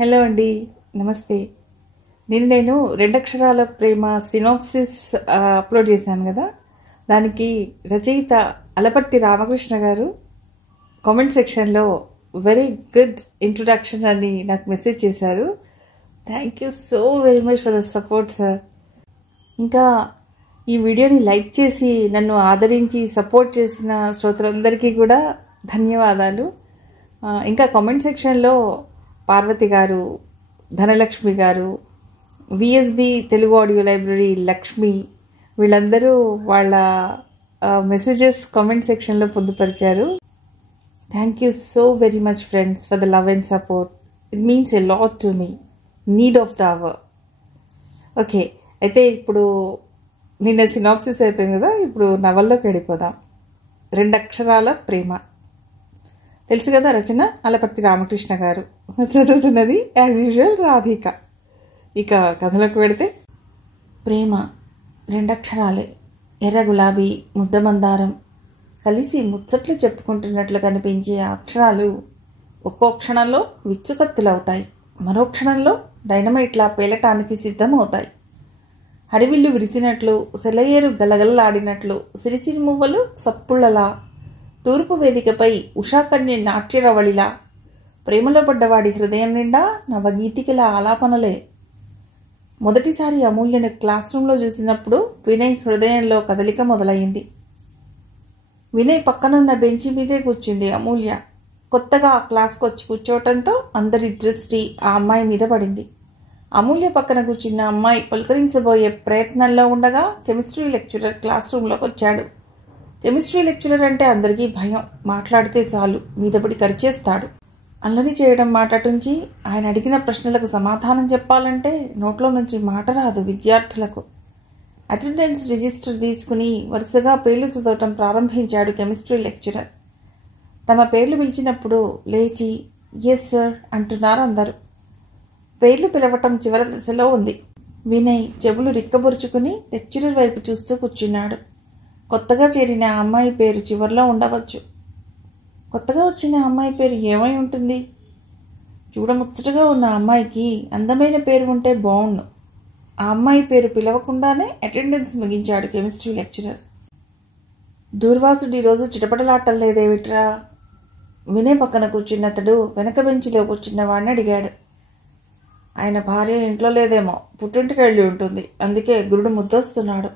Hello అండి, నమస్తే. నేను రెండక్షరాల ప్రేమ సినాప్సిస్ అప్లోడ్ చేశాను కదా. దానికి రచయిత అలపర్తి రామకృష్ణ గారు కామెంట్ సెక్షన్లో వెరీ గుడ్ ఇంట్రొడక్షన్ అని నాకు మెసేజ్ చేశారు. Thank you so very much for the support sir. ఇంకా ఈ వీడియోని లైక్ చేసి నన్ను ఆదరించి సపోర్ట్ చేసిన శ్రోతలందరికీ కూడా ధన్యవాదాలు. ఇంకా కామెంట్ సెక్షన్లో పార్వతి గారు, ధనలక్ష్మి గారు, VSB Telugu audio library Lakshmi, వీళ్ళందరూ వాళ్ళ మెసేజెస్ కామెంట్ సెక్షన్లో పొందుపరిచారు. Thank you so very much friends for the love and support. It means a lot to me. Need of the hour. Okay, అయితే ఇప్పుడు నిన్న సినాప్సిస్ అయిపోయింది కదా, ఇప్పుడు నవల్లోకి వెళ్ళిపోదాం. రెండక్షరాల ప్రేమ. తెలుసు కదా, రచన అలపర్తి రామకృష్ణ గారు, చదువుతున్నది యాజ్ యూజువల్ రాధిక. ఇక కథలోకి వెడితే, ప్రేమ రెండక్షరాలే. ఎర్ర గులాబీ, ముద్ద మందారం కలిసి ముచ్చట్లు చెప్పుకుంటున్నట్లు కనిపించే ఆ అక్షరాలు ఒక్కో క్షణంలో విచ్చుకత్తులవుతాయి, మరో క్షణంలో డైనమైట్లా పేలటానికి సిద్ధమవుతాయి. హరివిల్లు విరిసినట్లు, సెలయేరు గలగలలాడినట్లు, సిరిసిరి మువ్వలు సప్పుళ్లలా, తూర్పు వేదికపై ఉషాకన్య నాట్యరవళిలా, ప్రేమలో పడ్డవాడి హృదయం నిండా నవగీతికల ఆలాపనలే. మొదటిసారి అమూల్యను క్లాస్ రూంలో చూసినప్పుడు వినయ్ హృదయంలో కదలిక మొదలయ్యింది. వినయ్ పక్కనున్న బెంచి మీదే కూర్చుంది అమూల్య. కొత్తగా ఆ క్లాస్కు వచ్చి కూర్చోవటంతో అందరి దృష్టి ఆ అమ్మాయి మీద పడింది. అమూల్య పక్కన కూర్చున్న అమ్మాయి పలుకరించబోయే ప్రయత్నంలో ఉండగా కెమిస్ట్రీ లెక్చరర్ క్లాస్ రూంలోకి వచ్చాడు. కెమిస్ట్రీ లెక్చరర్ అంటే అందరికీ భయం. మాట్లాడితే చాలు మీదపడి కరిచేస్తాడు. అల్లరి చేయడం మాటటుంచి ఆయన అడిగిన ప్రశ్నలకు సమాధానం చెప్పాలంటే నోట్లో నుంచి మాట రాదు విద్యార్థులకు. అటెండెన్స్ రిజిస్టర్ తీసుకుని వరుసగా పేర్లు చదవటం ప్రారంభించాడు కెమిస్ట్రీ లెక్చరర్. తమ పేర్లు పిలిచినప్పుడు లేచి ఎస్ సార్ అంటున్నారు అందరూ. పేర్లు పిలవటం చివరి దశలో ఉంది. వినయ్ చెవులు రిక్కబొరుచుకుని లెక్చరర్ వైపు చూస్తూ కూర్చున్నాడు. కొత్తగా చేరిన అమ్మాయి పేరు చివరిలో ఉండవచ్చు. కొత్తగా వచ్చిన అమ్మాయి పేరు ఏమై ఉంటుంది? చూడముచ్చటగా ఉన్న అమ్మాయికి అందమైన పేరు ఉంటే బావుండు. ఆ అమ్మాయి పేరు పిలవకుండానే అటెండెన్స్ ముగించాడు కెమిస్ట్రీ లెక్చరర్. దూర్వాసుడు ఈరోజు చిటపటలాటం లేదేమిట్రా? వినయ్ పక్కన కూర్చున్నతడు వెనక బెంచిలో కూర్చున్న వాడిని అడిగాడు. ఆయన భార్య ఇంట్లో లేదేమో, పుట్టింటికి వెళ్ళి ఉంటుంది, అందుకే గురుడు ముద్దొస్తున్నాడు.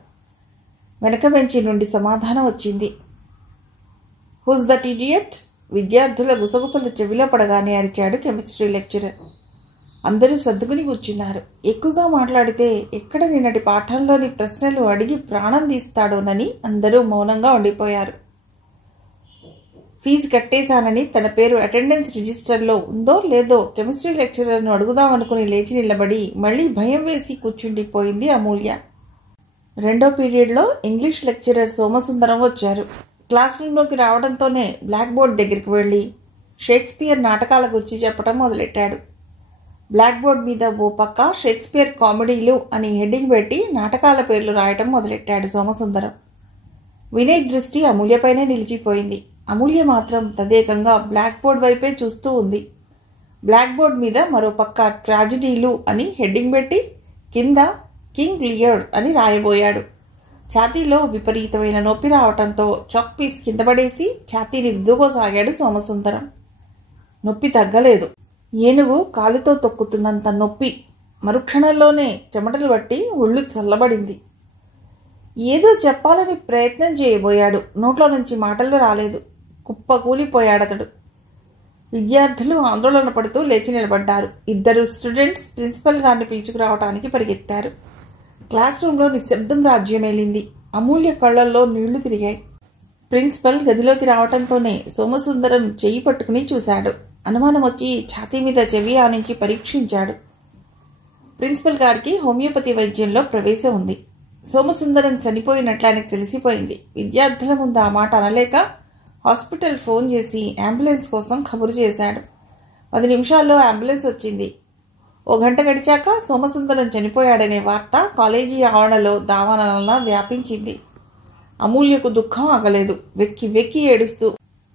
వెనక బెంచి నుండి సమాధానం వచ్చింది. Who's that idiot? విద్యార్థుల గుసగుసలు చెవిలో పడగానే అరిచాడు కెమిస్ట్రీ లెక్చరర్. అందరూ సర్దుకుని కూర్చున్నారు. ఎక్కువగా మాట్లాడితే ఎక్కడ నిన్నటి పాఠంలోని ప్రశ్నలు అడిగి ప్రాణం తీస్తాడోనని అందరూ మౌనంగా ఉండిపోయారు. ఫీజు కట్టేశానని తన పేరు అటెండెన్స్ రిజిస్టర్లో ఉందో లేదో కెమిస్ట్రీ లెక్చరర్ను అడుగుదామనుకుని లేచి నిలబడి మళ్లీ భయం వేసి కూర్చుండిపోయింది అమూల్య. రెండో పీరియడ్లో ఇంగ్లీష్ లెక్చరర్ సోమసుందరం వచ్చారు. క్లాస్ రూంలోకి రావడంతోనే బ్లాక్ బోర్డ్ దగ్గరికి వెళ్ళి షేక్స్పియర్ నాటకాల గురించి చెప్పడం మొదలెట్టాడు. బ్లాక్ బోర్డ్ మీద ఓ పక్క షేక్స్పియర్ కామెడీలు అని హెడ్డింగ్ పెట్టి నాటకాల పేర్లు రాయటం మొదలెట్టాడు సోమసుందరం. వినయ్ దృష్టి అమూల్యపైనే నిలిచిపోయింది. అమూల్య మాత్రం తదేకంగా బ్లాక్ బోర్డ్ వైపే చూస్తూ ఉంది. బ్లాక్ బోర్డ్ మీద మరో పక్క ట్రాజిడీలు అని హెడ్డింగ్ పెట్టి కింద కింగ్ లియర్ అని రాయబోయాడు. ఛాతీలో విపరీతమైన నొప్పి రావటంతో చాక్ పీస్ కింద పడేసి ఛాతీని రుద్దుకోసాగాడు సోమసుందరం. నొప్పి తగ్గలేదు. ఏనుగు కాలుతో తొక్కుతున్నంత నొప్పి. మరుక్షణంలోనే చెమటలు పట్టి ఒళ్ళు చల్లబడింది. ఏదో చెప్పాలని ప్రయత్నం చేయబోయాడు. నోట్లో నుంచి మాటలు రాలేదు. కుప్పకూలిపోయాడతడు. విద్యార్థులు ఆందోళన పడుతూ లేచి నిలబడ్డారు. ఇద్దరు స్టూడెంట్స్ ప్రిన్సిపల్ గారిని పిలుచుకురావటానికి పరిగెత్తారు. క్లాస్ రూంలో నిశ్శబ్దం రాజ్యమేలింది. అమూల్య కళ్లల్లో నీళ్లు తిరిగాయి. ప్రిన్సిపల్ గదిలోకి రావటంతోనే సోమసుందరం చెయ్యి పట్టుకుని చూశాడు. అనుమానం వచ్చి ఛాతీ మీద చెవి ఆనించి పరీక్షించాడు. ప్రిన్సిపల్ గారికి హోమియోపతి వైద్యంలో ప్రవేశం ఉంది. సోమసుందరం చనిపోయినట్లు ఆయనకు తెలిసిపోయింది. విద్యార్థుల ముందు ఆ మాట అనలేక హాస్పిటల్ ఫోన్ చేసి అంబులెన్స్ కోసం కబురు చేశాడు. 10 నిమిషాల్లో అంబులెన్స్ వచ్చింది. ఓ గంట గడిచాక సోమసుందరం చనిపోయాడనే వార్త కాలేజీ ఆవరణలో దావానలా వ్యాపించింది. అమూల్యకు దుఃఖం ఆగలేదు. వెక్కి వెక్కి ఏడుస్తూ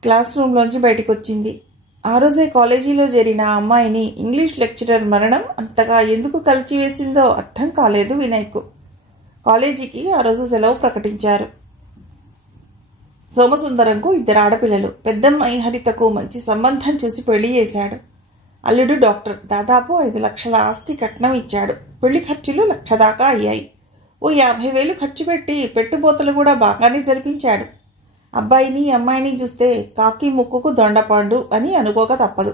క్లాస్ రూంలోంచి బయటకొచ్చింది. ఆ రోజే కాలేజీలో చేరిన ఆ అమ్మాయిని ఇంగ్లీష్ లెక్చరర్ మరణం అంతగా ఎందుకు కలిచివేసిందో అర్థం కాలేదు వినయ్కు. కాలేజీకి ఆ రోజు సెలవు ప్రకటించారు. సోమసుందరంకు 2 ఆడపిల్లలు. పెద్దమ్మాయి హరితకు మంచి సంబంధం చూసి పెళ్లి చేశాడు. అల్లుడు డాక్టర్. దాదాపు 5 లక్షల ఆస్తి కట్నం ఇచ్చాడు. పెళ్లి ఖర్చులు 1,00,000 దాకా అయ్యాయి. ఓ 50,000 ఖర్చు పెట్టి పెట్టుబోతలు కూడా బాగానే జరిపించాడు. అబ్బాయిని అమ్మాయిని చూస్తే కాకి ముక్కుకు దొండపాండు అని అనుకోక తప్పదు.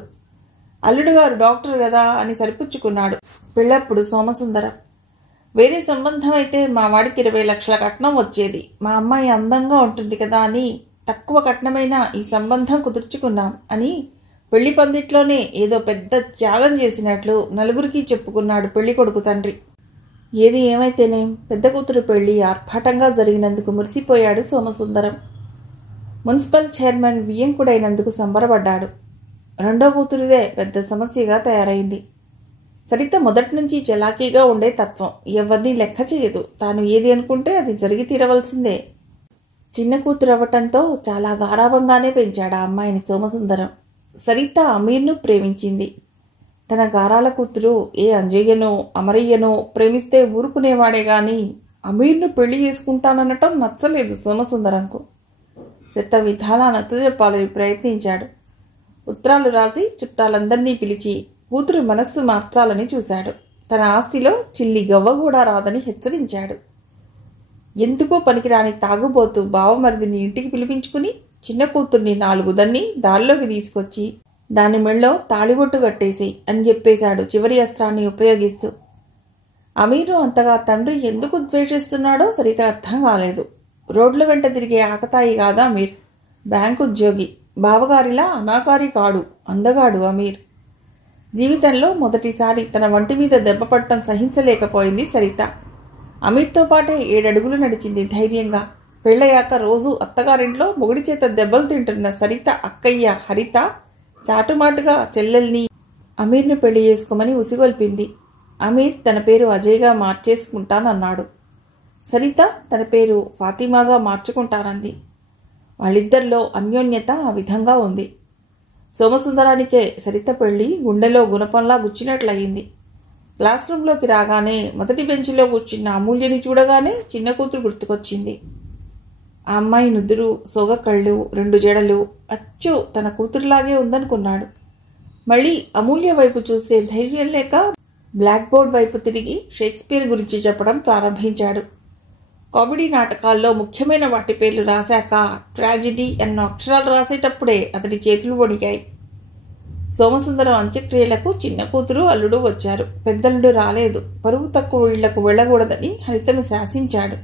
అల్లుడు గారు డాక్టర్ కదా అని సరిపుచ్చుకున్నాడు పెళ్ళప్పుడు సోమసుందరం. వేరే సంబంధం అయితే మా వాడికి 20 లక్షల కట్నం వచ్చేది. మా అమ్మాయి అందంగా ఉంటుంది కదా అని తక్కువ కట్నమైనా ఈ సంబంధం కుదుర్చుకున్నాం అని పెళ్లి పందిట్లోనే ఏదో పెద్ద త్యాగం చేసినట్లు నలుగురికి చెప్పుకున్నాడు పెళ్లి కొడుకు తండ్రి. ఏది ఏమైతేనేం పెద్ద కూతురు పెళ్లి ఆర్భాటంగా జరిగినందుకు మురిసిపోయాడు సోమసుందరం. మున్సిపల్ చైర్మన్ వియ్యంకుడైనందుకు సంబరపడ్డాడు. రెండో కూతురిదే పెద్ద సమస్యగా తయారైంది. సరిత మొదటి నుంచి చలాకీగా ఉండే తత్వం. ఎవరిని లెక్క చేయదు. తాను ఏది అనుకుంటే అది జరిగి తీరవలసిందే. చిన్న కూతురు అవ్వటంతో చాలా గారాభంగానే పెంచాడు ఆ అమ్మాయిని సోమసుందరం. సరిత అమీర్ను ప్రేమించింది. తన గారాల కూతురు ఏ అంజయ్యనో అమరయ్యనో ప్రేమిస్తే ఊరుకునేవాడే గాని అమీర్ను పెళ్లి చేసుకుంటాననటం నచ్చలేదు సోమసుందరంకు. శత విధాలా నచ్చజెప్పాలని ప్రయత్నించాడు. ఉత్తరాలు రాసి చుట్టాలందర్నీ పిలిచి కూతురు మనస్సు మార్చాలని చూశాడు. తన ఆస్తిలో చిల్లి గవ్వ కూడా రాదని హెచ్చరించాడు. ఎందుకో పనికిరాని తాగుబోతూ బావమరిదిని ఇంటికి పిలిపించుకుని చిన్న కూతుర్ని 4 దన్ని దారిలోకి తీసుకొచ్చి దాని మెళ్ళో తాళిబొట్టు కట్టేసి అని చెప్పేశాడు చివరి అస్త్రాన్ని ఉపయోగిస్తూ. అమీరు అంతగా తండ్రి ఎందుకు ద్వేషిస్తున్నాడో సరిత అర్థం కాలేదు. రోడ్ల వెంట తిరిగే ఆకతాయి కాదా అమీర్. బ్యాంకు ఉద్యోగి. బావగారిలా అనాకారి కాడు. అందగాడు అమీర్. జీవితంలో మొదటిసారి తన వంటి మీద దెబ్బపట్టడం సహించలేకపోయింది సరిత. అమీర్తో పాటే 7 అడుగులు నడిచింది ధైర్యంగా. పెళ్ళయ్యాక రోజు అత్తగారింట్లో మొగుడి చేత దెబ్బలు తింటున్న సరిత అక్కయ్య హరిత చాటుమాటుగా చెల్లెల్ని అమీర్ను పెళ్లి చేసుకోమని ఉసిగొల్పింది. అమీర్ తన పేరు అజయ్గా మార్చేసుకుంటానన్నాడు. సరిత తన పేరు ఫాతిమాగా మార్చుకుంటానంది. వాళ్ళిద్దరిలో అన్యోన్యత ఆ విధంగా ఉంది. సోమసుందరానికే సరిత పెళ్లి గుండెలో గుణపంలా గుచ్చినట్లయింది. క్లాస్ రూంలోకి రాగానే మొదటి బెంచ్లో కూర్చున్న అమూల్యని చూడగానే చిన్న కూతురు గుర్తుకొచ్చింది. ఆ అమ్మాయి నుదురు, సోగ కళ్ళు, 2 జడలు అచ్చు తన కూతురులాగే ఉందనుకున్నాడు. మళ్ళీ అమూల్య వైపు చూసే ధైర్యం లేక బ్లాక్ బోర్డ్ వైపు తిరిగి షేక్స్పియర్ గురించి చెప్పడం ప్రారంభించాడు. కామెడీ నాటకాల్లో ముఖ్యమైన వాటి పేర్లు రాశాక ట్రాజిడీ అన్న అక్షరాలు రాసేటప్పుడే అతడి చేతులు వణికాయి. సోమసుందరం అంత్యక్రియలకు చిన్న కూతురు అల్లుడు వచ్చారు. పెద్దల్లుడు రాలేదు. పరువు తక్కువ ఇళ్లకు వెళ్లకూడదని హరితను శాసించాడు.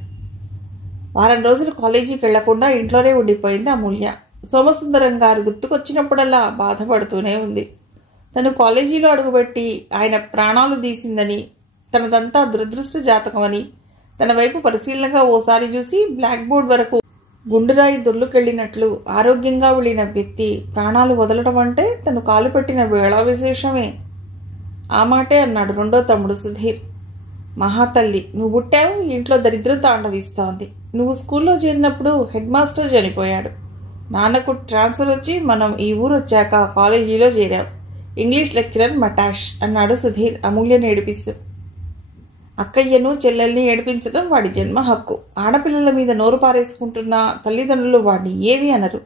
వారం రోజులు కాలేజీకి వెళ్లకుండా ఇంట్లోనే ఉండిపోయింది అమూల్య. సోమసుందరం గారు గుర్తుకొచ్చినప్పుడల్లా బాధపడుతూనే ఉంది. తను కాలేజీలో అడుగుపెట్టి ఆయన ప్రాణాలు తీసిందని, తనదంతా దురదృష్ట జాతకమని తన వైపు పరిశీలనగా ఓసారి చూసి బ్లాక్ బోర్డ్ వరకు గుండురాయి దొర్లుకెళ్లినట్లు ఆరోగ్యంగా వెళ్ళిన వ్యక్తి ప్రాణాలు వదలడం అంటే తను కాలు పెట్టిన వేళ విశేషమే. ఆ మాటే అన్నాడు రెండో తమ్ముడు సుధీర్. మహాతల్లి, నువ్వు పుట్టావు, ఇంట్లో దరిద్రం తాండవిస్తోంది. నువ్వు స్కూల్లో చేరినప్పుడు హెడ్ మాస్టర్ చనిపోయాడు. నాన్నకు ట్రాన్స్ఫర్ వచ్చి మనం ఈ ఊరు వచ్చాక కాలేజీలో చేరావు. ఇంగ్లీష్ లెక్చరర్ మటాష్ అన్నాడు సుధీర్ అమూల్యను ఏడిపిస్తూ. అక్కయ్యను చెల్లెల్ని ఏడిపించడం వాడి జన్మ హక్కు. ఆడపిల్లల మీద నోరు పారేసుకుంటున్న తల్లిదండ్రులు వాడిని ఏమీ అనరు.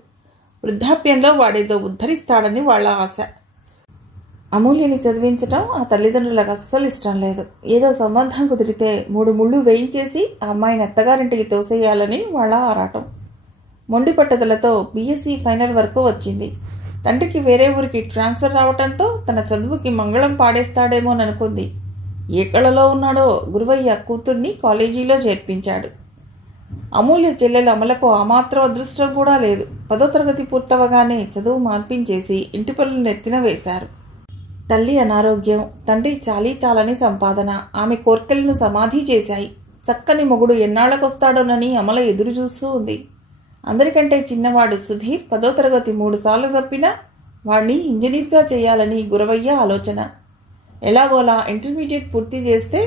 వృద్ధాప్యంలో వాడేదో ఉద్ధరిస్తాడని వాళ్ల ఆశ. అమూల్యని చదివించటం ఆ తల్లిదండ్రులకు అస్సలు ఇష్టం లేదు. ఏదో సంబంధం కుదిరితే 3 ముళ్ళు వేయించేసి ఆ అమ్మాయిని అత్తగారింటికి తోసేయాలని వాళ్ల ఆరాటం. మొండి పట్టుదలతో బీఎస్సీ ఫైనల్ వరకు వచ్చింది. తండ్రికి వేరే ఊరికి ట్రాన్స్ఫర్ రావటంతో తన చదువుకి మంగళం పాడేస్తాడేమోననుకుంది. ఏ కళలో ఉన్నాడో గురువయ్య కూతుర్ని కాలేజీలో చేర్పించాడు. అమూల్య చెల్లెల అమలకు ఆ మాత్రం అదృష్టం కూడా లేదు. 10వ తరగతి పూర్తవగానే చదువు మాన్పించేసి ఇంటి పనులు నెత్తిన వేశారు. తల్లి అనారోగ్యం, తండ్రి చాలని సంపాదన ఆమె కోర్కెలను సమాధి చేశాయి. చక్కని మొగుడు ఎన్నాళ్లకొస్తాడోనని అమల ఎదురు చూస్తూ ఉంది. అందరికంటే చిన్నవాడు సుధీర్ 10వ తరగతి 3 సార్లు తప్పినా వాణ్ణి ఇంజనీర్గా చేయాలని గురవయ్య ఆలోచన. ఎలాగోలా ఇంటర్మీడియట్ పూర్తి చేస్తే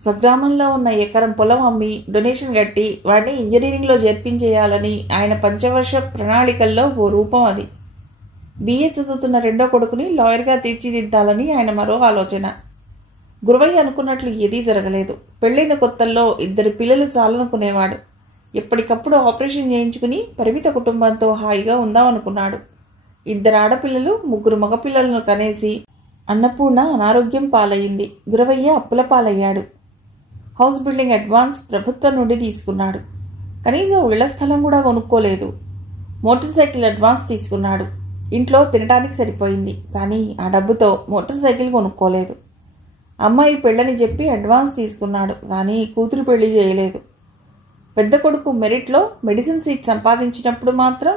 స్వగ్రామంలో ఉన్న ఎకరం పొలం అమ్మి డొనేషన్ కట్టి వాడిని ఇంజనీరింగ్లో చేర్పించేయాలని ఆయన పంచవర్ష ప్రణాళికల్లో ఓ రూపం అది. BA చదువుతున్న రెండో కొడుకుని లాయర్గా తీర్చిదిద్దాలని ఆయన మరో ఆలోచన. గురవయ్య అనుకున్నట్లు ఏదీ జరగలేదు. పెళ్లైన కొత్తల్లో 2 పిల్లలు చాలనుకునేవాడు. ఎప్పటికప్పుడు ఆపరేషన్ చేయించుకుని పరిమిత కుటుంబంతో హాయిగా ఉందామనుకున్నాడు. 2 ఆడపిల్లలు 3 మగపిల్లలను కనేసి అన్నపూర్ణ అనారోగ్యం పాలయ్యింది. గురవయ్య అప్పుల పాలయ్యాడు. హౌస్ బిల్డింగ్ అడ్వాన్స్ ప్రభుత్వం నుండి తీసుకున్నాడు. కనీసం ఇళ్ల స్థలం కూడా కొనుక్కోలేదు. మోటార్ సైకిల్ అడ్వాన్స్ తీసుకున్నాడు. ఇంట్లో తినడానికి సరిపోయింది. కానీ ఆ డబ్బుతో మోటార్ సైకిల్ కొనుక్కోలేదు. అమ్మాయి పెళ్ళని చెప్పి అడ్వాన్స్ తీసుకున్నాడు. కానీ కూతురు పెళ్లి చేయలేదు. పెద్ద కొడుకు మెరిట్లో మెడిసిన్ సీట్ సంపాదించినప్పుడు మాత్రం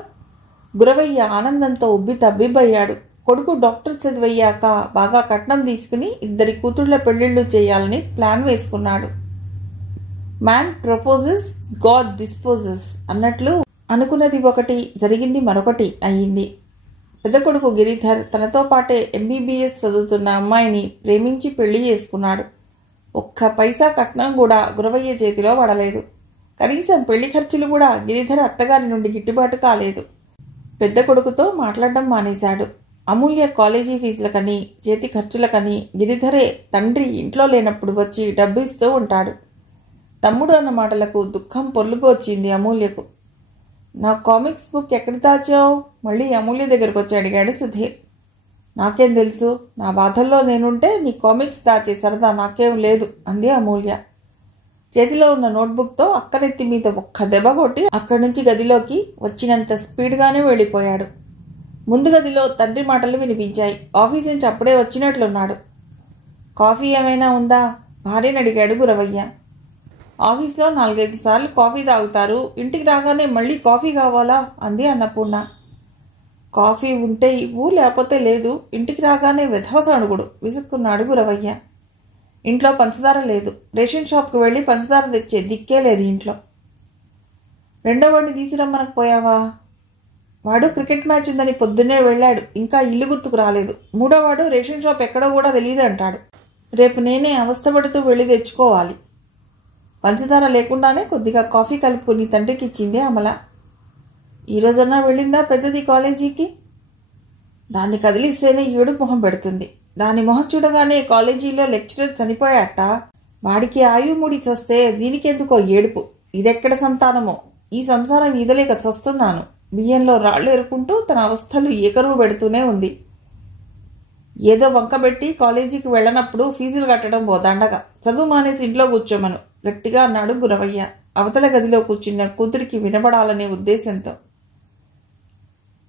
గురవయ్య ఆనందంతో ఉబ్బి తబ్బిబ్బయ్యాడు. కొడుకు డాక్టర్ చదివయ్యాక బాగా కట్నం తీసుకుని 2 కూతుళ్ల పెళ్లిళ్లు చేయాలని ప్లాన్ వేసుకున్నాడు. మ్యాన్ ప్రపోజెస్, గాడ్ డిస్పోజెస్ అన్నట్లు అనుకున్నది ఒకటి, జరిగింది మరొకటి అయ్యింది. పెద్ద కొడుకు గిరిధర్ తనతో పాటే MBBS చదువుతున్న అమ్మాయిని ప్రేమించి పెళ్లి చేసుకున్నాడు. 1 పైసా కట్నం కూడా గురవయ్య చేతిలో పడలేదు. కనీసం పెళ్లి ఖర్చులు కూడా గిరిధర్ అత్తగారి నుండి గిట్టుబాటు కాలేదు. పెద్ద కొడుకుతో మాట్లాడడం మానేశాడు. అమూల్య కాలేజీ ఫీజులకని చేతి ఖర్చులకని గిరిధరే తండ్రి ఇంట్లో లేనప్పుడు వచ్చి డబ్బు ఇస్తూ ఉంటాడు. తమ్ముడు అన్న మాటలకు దుఃఖం పొర్లుకు వచ్చింది అమూల్యకు. నా కామిక్స్ బుక్ ఎక్కడ దాచావు? మళ్ళీ అమూల్య దగ్గరకు వచ్చి అడిగాడు సుధీర్. నాకేం తెలుసు, నా బాధల్లో నేనుంటే నీ కామిక్స్ దాచే సరదా నాకేం లేదు అంది అమూల్య. చేతిలో ఉన్న నోట్బుక్తో అక్కనెత్తి మీద 1 దెబ్బ కొట్టి అక్కడి నుంచి గదిలోకి వచ్చినంత స్పీడ్గానే వెళ్ళిపోయాడు. ముందు గదిలో తండ్రి మాటలు వినిపించాయి. ఆఫీస్ నుంచి అప్పుడే వచ్చినట్లున్నాడు. కాఫీ ఏమైనా ఉందా? భార్యని అడిగాడు గురవయ్య. ఆఫీస్లో 4-5 సార్లు కాఫీ తాగుతారు, ఇంటికి రాగానే మళ్ళీ కాఫీ కావాలా అంది అన్నపూర్ణ. కాఫీ ఉంటే ఇవ్వు, లేకపోతే లేదు. ఇంటికి రాగానే వెధవ సణుగుడు విసుక్కున్నాడు గురవయ్య. ఇంట్లో పంచదార లేదు. రేషన్ షాప్కి వెళ్ళి పంచదార తెచ్చే దిక్కే లేదు ఇంట్లో. రెండో వాడిని తీసుకురమ్మనకు పోయావా? వాడు క్రికెట్ మ్యాచ్ ఉందని పొద్దున్నే వెళ్ళాడు, ఇంకా ఇల్లు గుర్తుకు రాలేదు. మూడోవాడు రేషన్ షాప్ ఎక్కడో కూడా తెలియదు అంటాడు. రేపు నేనే అవస్థపడుతూ వెళ్ళి తెచ్చుకోవాలి. పంచదార లేకుండానే కొద్దిగా కాఫీ కలుపుకుని తండ్రికి ఇచ్చింది అమల. ఈరోజన్నా వెళ్ళిందా పెద్దది కాలేజీకి? దాన్ని కదిలిస్తేనే ఏడుపు మొహం పెడుతుంది. దాని మొహం చూడగానే కాలేజీలో లెక్చరర్ చనిపోయాట. వాడికి ఆయుముడి చస్తే దీనికెందుకో ఏడుపు. ఇదెక్కడ సంతానమో. ఈ సంసారం ఈదలేక చస్తున్నాను. బియ్యంలో రాళ్లు ఎరుకుంటూ తన అవస్థలు ఏకరువు పెడుతూనే ఉంది. ఏదో వంకబెట్టి కాలేజీకి వెళ్ళనప్పుడు ఫీజులు కట్టడం పోదాండగా. చదువు మానేసి ఇంట్లో కూర్చోమను గట్టిగా అన్నాడు గురవయ్య, అవతల గదిలో కూర్చున్న కూతురికి వినబడాలనే ఉద్దేశంతో.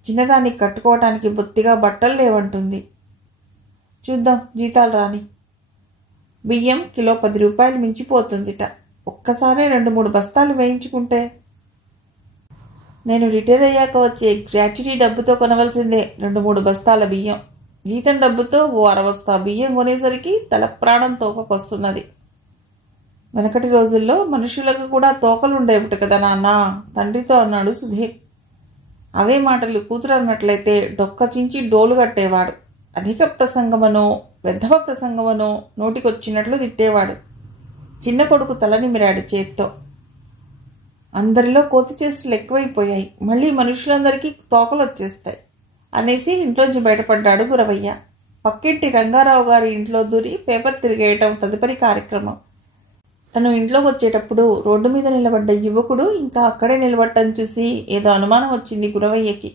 చిన్నదానికి కట్టుకోవటానికి బొత్తిగా బట్టలు లేవంటుంది. చూద్దాం, జీతాలు రాని. బియ్యం కిలో 10 రూపాయలు మించిపోతుందిట. ఒక్కసారే 2-3 బస్తాలు వేయించుకుంటే. నేను రిటైర్ అయ్యాక వచ్చే గ్రాట్యుటీ డబ్బుతో కొనవలసిందే 2-3 బస్తాల బియ్యం. జీతం డబ్బుతో ఓ 1/2 బస్తా బియ్యం కొనేసరికి తల ప్రాణం తోకకొస్తున్నది. వెనకటి రోజుల్లో మనుషులకు కూడా తోకలుండేవిట కదా నాన్న, తండ్రితో అన్నాడు సుధీర్. అవే మాటలు కూతురు అన్నట్లయితే డొక్కచించి డోలు కట్టేవాడు. అధిక ప్రసంగమనో వెధవ ప్రసంగమనో నోటికొచ్చినట్లు తిట్టేవాడు. చిన్న కొడుకు తలనిమిరాడు చేత్తో. అందరిలో కోతి చేష్టలు ఎక్కువైపోయాయి, మళ్ళీ మనుషులందరికీ తోకలొచ్చేస్తాయి అనేసి ఇంట్లోంచి బయటపడ్డాడు గురవయ్య. పక్కింటి రంగారావు గారి ఇంట్లో దూరి పేపర్ తిరిగేయటం తదుపరి కార్యక్రమం. తను ఇంట్లోకి వచ్చేటప్పుడు రోడ్డు మీద నిలబడ్డ యువకుడు ఇంకా అక్కడే నిలబడటం చూసి ఏదో అనుమానం వచ్చింది గురవయ్యకి.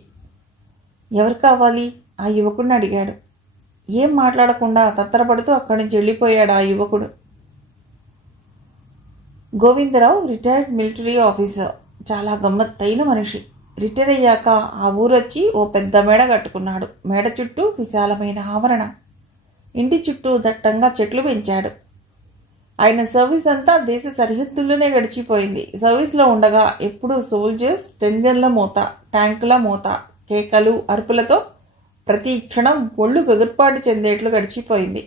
ఎవరు కావాలి? ఆ యువకుడిని అడిగాడు. ఏం మాట్లాడకుండా తత్తరపడుతూ అక్కడి నుంచి వెళ్ళిపోయాడు ఆ యువకుడు. Govindarao retired military officer. చాలా గమ్మత్తైన మనిషి. రిటైర్ అయ్యాక ఆ ఊరొచ్చి ఓ పెద్ద మేడ కట్టుకున్నాడు. మేడ చుట్టూ విశాలమైన ఆవరణ. ఇంటి చుట్టూ దట్టంగా చెట్లు పెంచాడు. ఆయన సర్వీస్ అంతా దేశ సరిహద్దుల్లోనే గడిచిపోయింది. సర్వీస్లో ఉండగా ఎప్పుడూ సోల్జర్స్, టెన్గన్ల మోత, ట్యాంకుల మోత, కేకలు, అరుపులతో ప్రతి క్షణం ఒళ్ళు గగుర్పాటు చెందేట్లు గడిచిపోయింది.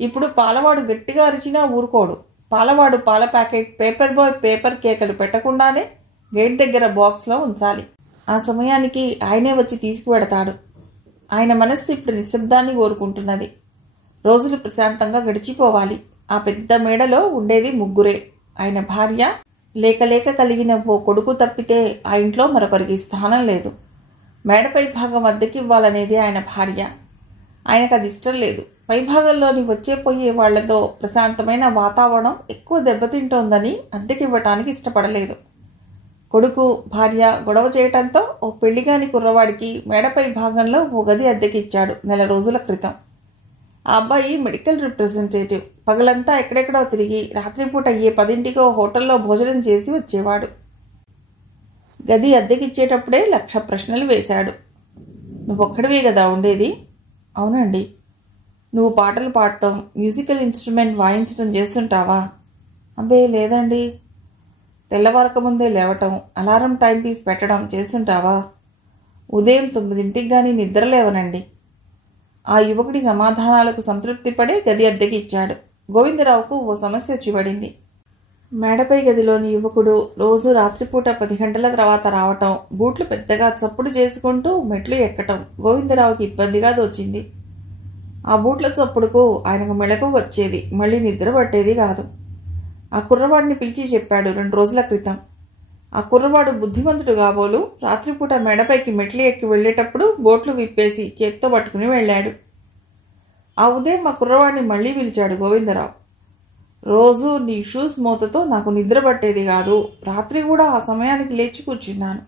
ఇప్పుడు పాలవాడు గట్టిగా అరిచినా ఊరుకోడు. పాలవాడు పాల ప్యాకెట్ పేపర్ బాయ్ పేపర్ కేకలు పెట్టకుండానే గేట్ దగ్గర బాక్స్లో ఉంచాలి. ఆ సమయానికి ఆయనే వచ్చి తీసుకువెడతాడు. ఆయన మనస్సు ఇప్పుడు నిశ్శబ్దాన్ని కోరుకుంటున్నది. రోజులు ప్రశాంతంగా గడిచిపోవాలి. ఆ పెద్ద మేడలో ఉండేది 3. ఆయన భార్య, లేక కలిగిన ఓ కొడుకు తప్పితే ఆ ఇంట్లో మరొకరికి స్థానం లేదు. మేడపై భాగం అద్దెకి ఇవ్వాలనేది ఆయన భార్య. ఆయనకు అది ఇష్టం లేదు. పైభాగంలోని వచ్చే పోయే వాళ్లతో ప్రశాంతమైన వాతావరణం ఎక్కువ దెబ్బతింటోందని అద్దెకివ్వటానికి ఇష్టపడలేదు. కొడుకు భార్య గొడవ చేయటంతో ఓ పెళ్లిగాని కుర్రవాడికి మేడపై భాగంలో ఓ గది అద్దెకిచ్చాడు నెల రోజుల క్రితం. ఆ అబ్బాయి మెడికల్ రిప్రజెంటేటివ్. పగలంతా ఎక్కడెక్కడో తిరిగి రాత్రిపూట అయ్యే 10ంటికో హోటల్లో భోజనం చేసి వచ్చేవాడు. గది అద్దెకిచ్చేటప్పుడే 1,00,000 ప్రశ్నలు వేశాడు. నువ్వొక్కడివే కదా ఉండేది? అవునండి. నువ్వు పాటలు పాడటం, మ్యూజికల్ ఇన్స్ట్రుమెంట్ వాయించడం చేస్తుంటావా? అబ్బే లేదండి. తెల్లవారక ముందే లేవటం, అలారం టైం తీసి పెట్టడం చేస్తుంటావా? ఉదయం 9ంటికి గానీ నిద్రలేవనండి. ఆ యువకుడి సమాధానాలకు సంతృప్తి పడే గది అద్దెకి ఇచ్చాడు. గోవిందరావుకు ఓ సమస్య వచ్చి పడింది. మేడపై గదిలోని యువకుడు రోజు రాత్రిపూట 10 గంటల తర్వాత రావటం, బూట్లు పెద్దగా చప్పుడు చేసుకుంటూ మెట్లు ఎక్కటం గోవిందరావుకి ఇబ్బందిగా తోచింది. ఆ బూట్ల చప్పుడుకు ఆయనకు మెళకువ వచ్చేది, మళ్ళీ నిద్ర పట్టేది కాదు. ఆ కుర్రవాడిని పిలిచి చెప్పాడు 2 రోజుల క్రితం. ఆ కుర్రవాడు బుద్ధిమంతుడు కాబోలు రాత్రిపూట మేడపైకి మెట్లు ఎక్కి వెళ్లేటప్పుడు బోట్లు విప్పేసి చేత్తో పట్టుకుని వెళ్ళాడు. ఆ ఉదయం ఆ కుర్రవాడిని మళ్లీ పిలిచాడు గోవిందరావు. రోజు నీ షూస్ మూతతో నాకు నిద్ర పట్టేది కాదు. రాత్రి కూడా ఆ సమయానికి లేచి కూర్చున్నాను.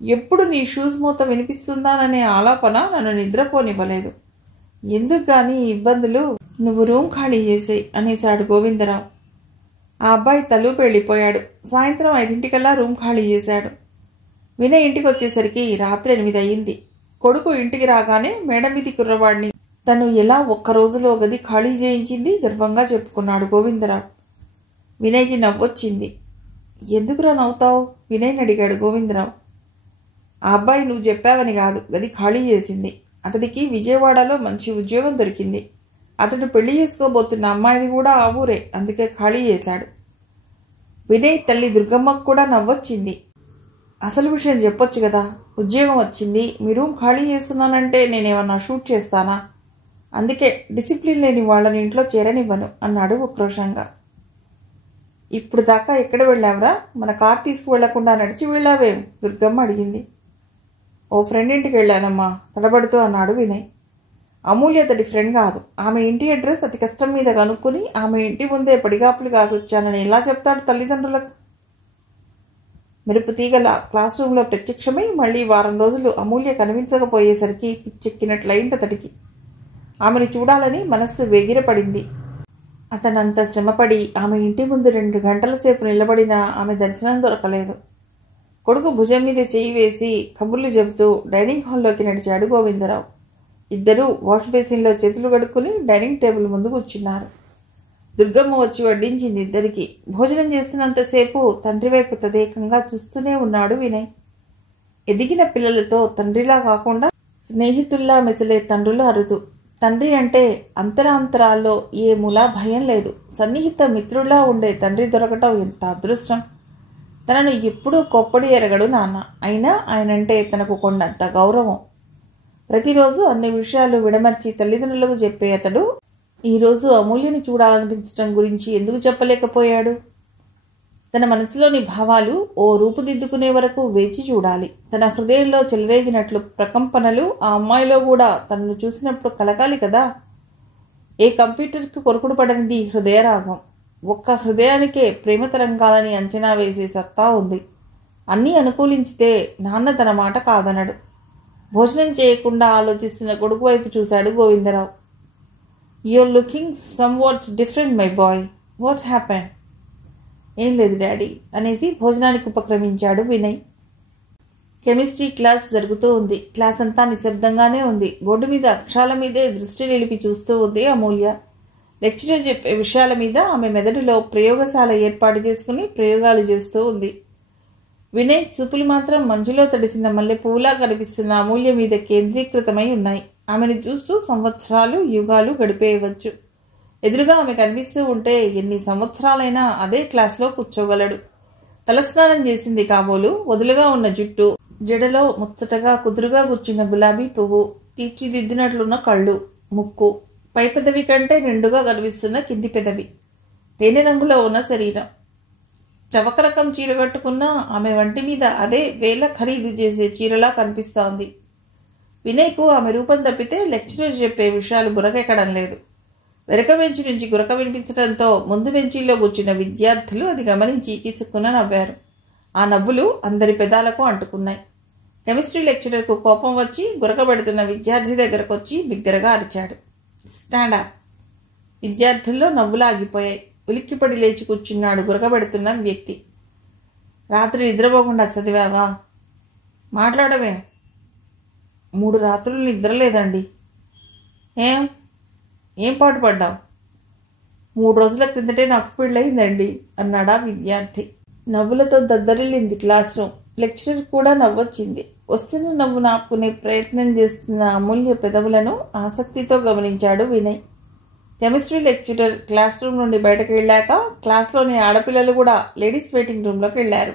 ఎప్పుడు నీ షూస్ మూత వినిపిస్తుందాననే ఆలాపన నన్ను నిద్రపోనివ్వలేదు. ఎందుకు గాని ఈ ఇబ్బందులు? నువ్వు రూమ్ ఖాళీ చేసేయ్ అనేశాడు గోవిందరావు. ఆ అబ్బాయి తలూపు వెళ్ళిపోయాడు. సాయంత్రం 5ంటికల్లా రూమ్ ఖాళీ చేశాడు. వినయ్ ఇంటికి వచ్చేసరికి రాత్రి 8 అయింది. కొడుకు ఇంటికి రాగానే మేడమీది కుర్రవాడిని తను ఎలా ఒక్కరోజులో గది ఖాళీ చేయించింది గర్వంగా చెప్పుకున్నాడు గోవిందరావు. వినయ్కి నవ్వొచ్చింది. ఎందుకురా నవ్వుతావు? వినయ్ని అడిగాడు గోవిందరావు. ఆ అబ్బాయి నువ్వు చెప్పావని కాదు, గది ఖాళీ చేసింది. అతడికి విజయవాడలో మంచి ఉద్యోగం దొరికింది. అతడు పెళ్లి చేసుకోబోతున్న అమ్మాయిది కూడా ఆ ఊరే, అందుకే ఖాళీ చేశాడు. వినయ్ తల్లి దుర్గమ్మకు కూడా నవ్వొచ్చింది. అసలు విషయం చెప్పొచ్చు కదా. ఉద్యోగం వచ్చింది, మీ రూమ్ ఖాళీ చేస్తున్నానంటే నేనేమన్నా షూట్ చేస్తానా? అందుకే డిసిప్లిన్ లేని వాళ్ళని ఇంట్లో చేరనివ్వను అన్నాడు ఉక్రోషంగా. ఇప్పుడు దాకా ఎక్కడ వెళ్ళావురా? మన కార్ తీసుకువెళ్లకుండా నడిచి వెళ్ళావేం? దుర్గమ్మ అడిగింది. ఓ ఫ్రెండ్ ఇంటికి వెళ్ళానమ్మా తడబడుతూ అన్నాడు వినయ్. అమూల్య అతడి ఫ్రెండ్ కాదు. ఆమె ఇంటి అడ్రస్ అతి కష్టం మీద కనుక్కుని ఆమె ఇంటి ముందే పడిగాపులు కాసొచ్చానని ఎలా చెప్తాడు తల్లిదండ్రులకు? మెరుపు తీగల క్లాస్ రూంలో ప్రత్యక్షమై మళ్లీ వారం రోజులు అమూల్య కనిపించకపోయేసరికి పిచ్చెక్కినట్లయింది అతడికి. ఆమెను చూడాలని మనస్సు వేగిరపడింది. అతనంత శ్రమపడి ఆమె ఇంటి ముందు 2 గంటల సేపు నిలబడినా ఆమె దర్శనం దొరకలేదు. కొడుకు భుజం మీద చేయి వేసి కబుర్లు చెబుతూ డైనింగ్ హాల్లోకి నడిచాడు గోవిందరావు. ఇద్దరూ వాష్ బేసిన్లో చేతులు కడుక్కుని డైనింగ్ టేబుల్ ముందు కూర్చున్నారు. దుర్గమ్మ వచ్చి వడ్డించింది ఇద్దరికి. భోజనం చేస్తున్నంతసేపు తండ్రి వైపు తదేకంగా చూస్తూనే ఉన్నాడు వినయ్. ఎదిగిన పిల్లలతో తండ్రిలా కాకుండా స్నేహితుల్లా మెసలే తండ్రులు అరుదు. తండ్రి అంటే అంతరాంతరాల్లో ఏ మూలా భయం లేదు. సన్నిహిత మిత్రుల్లా ఉండే తండ్రి దొరకటం ఎంత అదృష్టం. తనను ఎప్పుడూ కొప్పడి ఎరగడు నాన్న. అయినా ఆయనంటే తనకు కొండంత గౌరవం. ప్రతిరోజు అన్ని విషయాలు విడమర్చి తల్లిదండ్రులకు చెప్పే అతడు ఈరోజు అమూల్యని చూడాలనిపించటం గురించి ఎందుకు చెప్పలేకపోయాడు? తన మనసులోని భావాలు ఓ రూపుదిద్దుకునే వరకు వేచి చూడాలి. తన హృదయంలో చెలరేగినట్లు ప్రకంపనలు ఆ అమ్మాయిలో కూడా తనను చూసినప్పుడు కలగాలి కదా. ఏ కంప్యూటర్కి కొరకుడు పడనిది హృదయరాగం. ఒక్క హృదయానికే ప్రేమ తరంగాలని అంచనా వేసే సత్తా ఉంది. అన్నీ అనుకూలించితే నాన్న తన మాట కాదనడు. భోజనం చేయకుండా ఆలోచిస్తున్న కొడుకు వైపు చూశాడు Govindarao. Your looking somewhat different my boy. What happen? ఏం లేదు డాడీ అనేసి భోజనానికి ఉపక్రమించాడు వినయ్. కెమిస్ట్రీ క్లాస్ జరుగుతూ ఉంది. క్లాస్ అంతా నిశ్శబ్దంగానే ఉంది. బోర్డు మీద అక్షరాల మీదే దృష్టి నిలిపి చూస్తూ ఉంది అమూల్య. లెక్చరర్ చెప్పే విషయాల మీద ఆమె మెదడులో ప్రయోగశాల ఏర్పాటు చేసుకుని ప్రయోగాలు చేస్తూ ఉంది. వినయ్ చూపులు మాత్రం మంచులో తడిసిన మల్లె పువ్వులా కనిపిస్తున్న అమూల్య మీద కేంద్రీకృతమై ఉన్నాయి. ఆమెను చూస్తూ సంవత్సరాలు యుగాలు గడిపేయవచ్చు. ఎదురుగా ఆమె కనిపిస్తూ ఉంటే ఎన్ని సంవత్సరాలైనా అదే క్లాస్లో కూర్చోగలడు. తలస్నానం చేసింది కాబోలు. వదులుగా ఉన్న జుట్టు, జడలో ముచ్చటగా కుదురుగా కూర్చున్న గులాబీ పువ్వు, తీర్చిదిద్దినట్లున్న కళ్ళు, ముక్కు, పై పెదవి కంటే నిండుగా కనిపిస్తున్న కింది పెదవి, తేనె రంగులో ఉన్న శరీరం. చవక రకం చీర కట్టుకున్న ఆమె వంటి మీద అదే వేల ఖరీదు చేసే చీరలా కనిపిస్తోంది. వినయ్కు ఆమె రూపం తప్పితే లెక్చరర్ చెప్పే విషయాలు బుర్రకెక్కడం లేదు. వెనక బెంచి నుంచి గురక వినిపించడంతో ముందు బెంచీల్లో కూర్చున్న విద్యార్థులు అది గమనించి కిసుక్కున నవ్వారు. ఆ నవ్వులు అందరి పెదాలకు అంటుకున్నాయి. కెమిస్ట్రీ లెక్చరర్కు కోపం వచ్చి గురకబెడుతున్న విద్యార్థి దగ్గరకు వచ్చి బిగ్గరగా అరిచాడు, స్టాండప్. విద్యార్థుల్లో నవ్వులు ఆగిపోయాయి. ఉలిక్కిపడి లేచి కూర్చున్నాడు గురకబెడుతున్న వ్యక్తి. రాత్రి నిద్రపోకుండా చదివావా? మాట్లాడమే. 3 రాత్రులు నిద్రలేదండి. ఏం పాటు పడ్డావు? 3 రోజుల క్రిందటే నాకు పెళ్ళయిందండి అన్నాడా విద్యార్థి. నవ్వులతో దద్దరిల్లింది క్లాస్ రూమ్. లెక్చరర్ కూడా నవ్వొచ్చింది. వస్తున్న నవ్వు నాపుకునే ప్రయత్నం చేస్తున్న అమూల్య పెదవులను ఆసక్తితో గమనించాడు Vinay. Chemistry lecturer class room నుండి బయటకు వెళ్ళాక క్లాస్లోని ఆడపిల్లలు కూడా లేడీస్ వెయిటింగ్ రూమ్లోకి వెళ్లారు.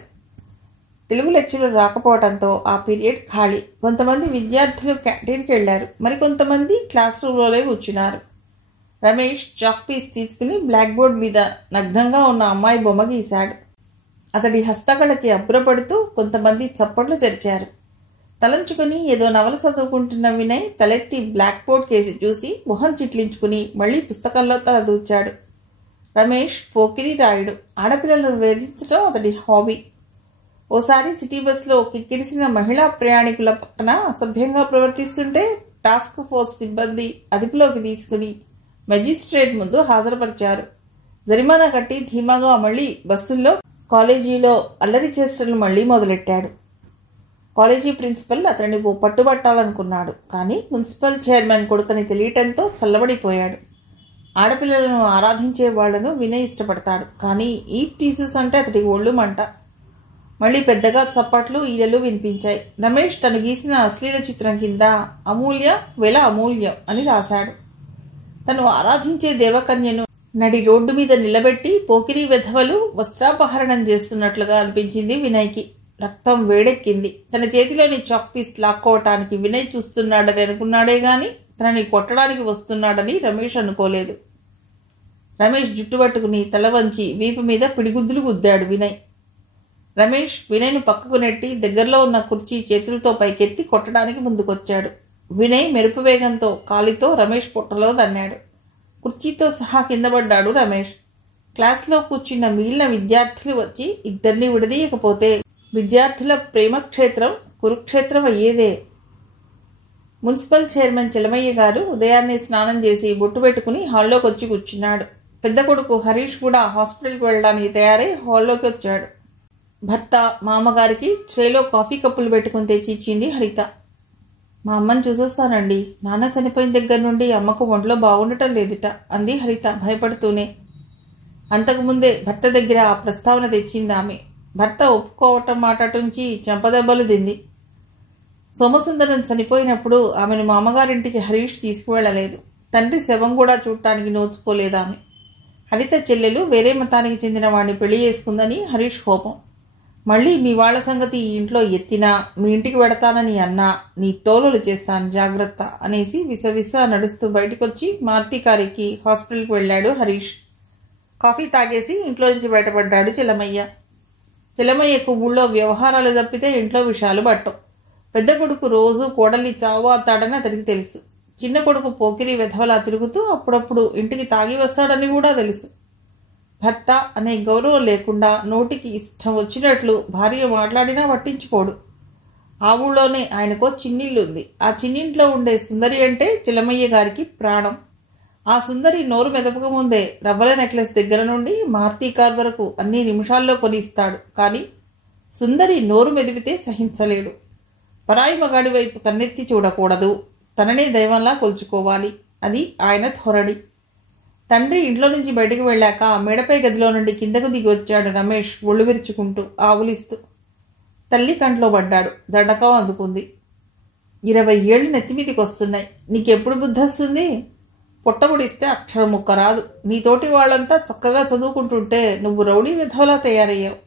తెలుగు లెక్చరర్ రాకపోవడంతో ఆ పీరియడ్ ఖాళీ. కొంతమంది విద్యార్థులు క్యాంటీన్కి వెళ్లారు. మరికొంతమంది క్లాస్ రూమ్లోనే కూర్చున్నారు. రమేష్ చాక్ పీస్ తీసుకుని బ్లాక్ బోర్డ్ మీద నగ్నంగా ఉన్న అమ్మాయి బొమ్మ గీశాడు. అతడి హస్తకళకి అబ్బురపడుతూ కొంతమంది చప్పట్లు తెరిచారు. తలంచుకుని ఏదో నవల చదువుకుంటున్న వినయ్ తలెత్తి బ్లాక్ బోర్డ్ కేసి చూసి మొహం చిట్లించుకుని మళ్లీ పుస్తకంలో తల దూచాడు. రమేష్ పోకిరి రాయుడు. ఆడపిల్లలను వేధించడం అతడి హాబీ. ఓసారి సిటీ బస్సులో కిక్కిరిసిన మహిళా ప్రయాణికుల పక్కన అసభ్యంగా ప్రవర్తిస్తుంటే టాస్క్ ఫోర్స్ సిబ్బంది అదుపులోకి తీసుకుని మెజిస్ట్రేట్ ముందు హాజరుపరిచారు. జరిమానా కట్టి ధీమాగా మళ్లీ బస్సుల్లో కాలేజీలో అల్లరి చేష్టలు మళ్లీ మొదలెట్టాడు. కాలేజీ ప్రిన్సిపల్ అతన్ని పట్టుబట్టాలనుకున్నాడు. కానీ మున్సిపల్ చైర్మన్ కొడుకని తెలియటంతో చల్లబడిపోయాడు. ఆడపిల్లలను ఆరాధించే వాళ్లను వినయ్ ఇష్టపడతాడు. కానీ ఈ టీజెస్ అంటే అతడికి ఒళ్ళు మంట. మళ్లీ పెద్దగా చప్పట్లు ఈలలు వినిపించాయి. రమేష్ తను గీసిన అశ్లీల చిత్రం కింద అమూల్య వెల అమూల్యం అని రాశాడు. తను ఆరాధించే దేవకన్యను నడి రోడ్డు మీద నిలబెట్టి పోకిరీ వెధవలు వస్త్రాపహరణం చేస్తున్నట్లుగా అనిపించింది వినయ్కి. రక్తం వేడెక్కింది. తన చేతిలోని చాక్ పీస్ లాక్కోవటానికి వినయ్ చూస్తున్నాడని అనుకున్నాడే గాని తనని కొట్టడానికి వస్తున్నాడని రమేష్ అనుకోలేదు. రమేష్ జుట్టుపట్టుకుని తల వంచి వీపు మీద పిడిగుద్దులు గుద్దాడు వినయ్. రమేష్ వినయ్ను పక్కకు నెట్టి దగ్గరలో ఉన్న కుర్చీ చేతులతో పైకెత్తి కొట్టడానికి ముందుకొచ్చాడు. వినయ్ మెరుపు వేగంతో కాలితో రమేష్ పొట్టలో దన్నాడు. కుర్చీతో సహా కిందపడ్డాడు రమేష్. క్లాస్లో కూర్చున్న మిగిలిన విద్యార్థులు వచ్చి ఇద్దరిని విడదీయకపోతే విద్యార్థుల ప్రేమక్షేత్రం కురుక్షేత్రం అయ్యేదే. మున్సిపల్ చైర్మన్ చెలమయ్య గారు ఉదయాన్నే స్నానం చేసి బొట్టు పెట్టుకుని హాల్లోకి వచ్చి కూర్చున్నాడు. పెద్ద కొడుకు హరీష్ కూడా హాస్పిటల్కి వెళ్ళడానికి తయారై హాల్లోకి వచ్చాడు. భర్త మామగారికి ట్రేలో కాఫీ కప్పులు పెట్టుకుని తెచ్చి ఇచ్చింది హరిత. మా అమ్మని చూసొస్తానండి. నాన్న చనిపోయిన దగ్గర నుండి అమ్మకు ఒంట్లో బాగుండటం లేదుట అంది హరిత భయపడుతూనే. అంతకుముందే భర్త దగ్గర ఆ ప్రస్తావన తెచ్చింది ఆమె. భర్త ఒప్పుకోవటం మాటటుంచి చెంపదెబ్బలు తింది. సోమసుందరం చనిపోయినప్పుడు ఆమెను మామగారింటికి హరీష్ తీసుకువెళ్లలేదు. తండ్రి శవం కూడా చూడటానికి నోచుకోలేదామె. హరిత చెల్లెలు వేరే మతానికి చెందిన వాడిని పెళ్లి చేసుకుందని హరీష్ కోపం. మళ్ళీ మీ వాళ్ల సంగతి ఈ ఇంట్లో ఎత్తినా మీ ఇంటికి వెడతానని అన్నా నీ తోలులు చేస్తాను జాగ్రత్త అనేసి విసవిస నడుస్తూ బయటకొచ్చి మారుతి కారుకి హాస్పిటల్కి వెళ్ళాడు హరీష్. కాఫీ తాగేసి ఇంట్లో నుంచి బయటపడ్డాడు చెలమయ్య. చెలమయ్యకు ఊళ్ళో వ్యవహారాలు తప్పితే ఇంట్లో విషయాలు పట్టవు. పెద్ద కొడుకు రోజు కోడలి చావాతాడని అతడికి తెలుసు. చిన్న కొడుకు పోకిరి వెధవలా తిరుగుతూ అప్పుడప్పుడు ఇంటికి తాగి వస్తాడని కూడా తెలుసు. భర్త అనే గౌరవం లేకుండా నోటికి ఇష్టం వచ్చినట్లు భార్య మాట్లాడినా పట్టించుకోడు. ఆ ఊళ్ళోనే ఆయనకో చిన్నిల్లుంది. ఆ చిన్నింట్లో ఉండే సుందరి అంటే చెలమయ్య గారికి ప్రాణం. ఆ సుందరి నోరు మెదపక ముందే రవ్వల నెక్లెస్ దగ్గర నుండి మారుతి కార్ వరకు అన్ని నిమిషాల్లో కొనిస్తాడు. కానీ సుందరి నోరు మెదిపితే సహించలేడు. పరాయి మగాడి వైపు కన్నెత్తి చూడకూడదు. తననే దైవంలా కొలుచుకోవాలి. అది ఆయన ధోరణి. తండ్రి ఇంట్లో నుంచి బయటకు వెళ్ళాక మేడపై గదిలో నుండి కిందకు దిగి వచ్చాడు రమేష్ ఒళ్ళు విరుచుకుంటూ ఆవులిస్తూ. తల్లి కంట్లో పడ్డాడు. దండకం అందుకుంది. 20 ఏళ్లు నెత్తిమీదికి వస్తున్నాయి. నీకెప్పుడు బుద్ధి వస్తుంది? పొట్టబుడిస్తే అక్షరం ముక్క రాదు. నీతోటి వాళ్ళంతా చక్కగా చదువుకుంటుంటే నువ్వు రౌడీ విధవలా తయారయ్యావు.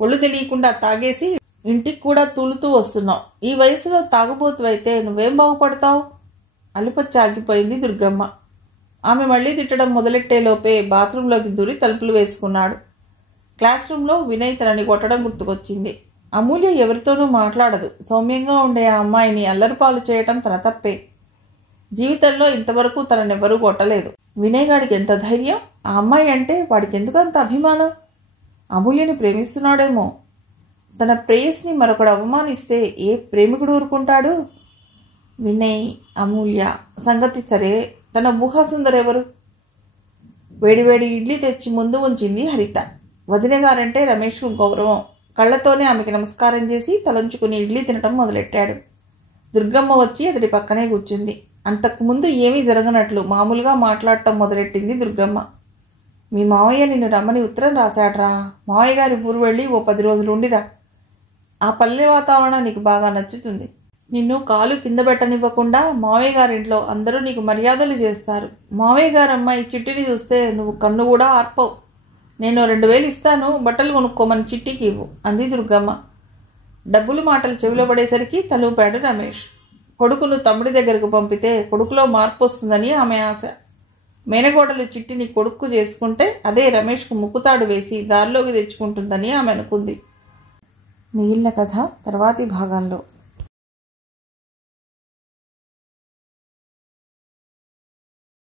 ఒళ్ళు తెలియకుండా తాగేసి ఇంటికి కూడా తూలుతూ వస్తున్నావు. ఈ వయసులో తాగుబోతువైతే నువ్వేం బాగుపడతావు? అలుపచ్చి ఆగిపోయింది దుర్గమ్మ. ఆమె మళ్లీ తిట్టడం మొదలెట్టేలోపే బాత్రూంలోకి దూరి తలుపులు వేసుకున్నాడు. క్లాస్ రూంలో వినయ్ తనని కొట్టడం గుర్తుకొచ్చింది. అమూల్య ఎవరితోనూ మాట్లాడదు. సౌమ్యంగా ఉండే ఆ అమ్మాయిని అల్లరిపాలు చేయటం తన తప్పే. జీవితంలో ఇంతవరకు తననెవ్వరూ కొట్టలేదు. వినయ్ గాడికి ఎంత ధైర్యం! ఆ అమ్మాయి అంటే వాడికి ఎందుకు అంత అభిమానం? అమూల్యని ప్రేమిస్తున్నాడేమో. తన ప్రేయస్ని మరొకడు అవమానిస్తే ఏ ప్రేమికుడు ఊరుకుంటాడు? వినయ్, అమూల్య సంగతి సరే, తన ఊహాసుందరెవరు? వేడివేడి ఇడ్లీ తెచ్చి ముందు ఉంచింది హరిత. వదిన గారంటే రమేష్కు గౌరవం. కళ్లతోనే ఆమెకి నమస్కారం చేసి తలంచుకుని ఇడ్లీ తినటం మొదలెట్టాడు. దుర్గమ్మ వచ్చి అతడి పక్కనే కూర్చుంది. అంతకుముందు ఏమీ జరగనట్లు మామూలుగా మాట్లాడటం మొదలెట్టింది దుర్గమ్మ. మీ మావయ్య నిన్ను రమ్మని ఉత్తరం రాశాడ్రా. మావయ్య గారి ఊరు వెళ్ళి ఓ 10 రోజులు ఉండిరా. ఆ పల్లె వాతావరణం నీకు బాగా నచ్చుతుంది. నిన్ను కాలు కింద పెట్టనివ్వకుండా మావయ్య గారింట్లో అందరూ నీకు మర్యాదలు చేస్తారు. మావయ్య గారమ్మాయి చిట్టిని చూస్తే నువ్వు కన్ను కూడా ఆర్పవు. నేను 2000 ఇస్తాను, బట్టలు కొనుక్కోమని చిట్టికి ఇవ్వు అంది దుర్గమ్మ. డబ్బులు మాటలు చెవిలో పడేసరికి తలూపాడు రమేష్. కొడుకును తమ్ముడి దగ్గరకు పంపితే కొడుకులో మార్పు వస్తుందని ఆమె ఆశ. మేనగోడలు చిట్టిని కొడుక్కు చేసుకుంటే అదే రమేష్కు ముక్కుతాడు వేసి దారిలోకి తెచ్చుకుంటుందని ఆమె అనుకుంది. మిగిలిన కథ తర్వాతి భాగంలో.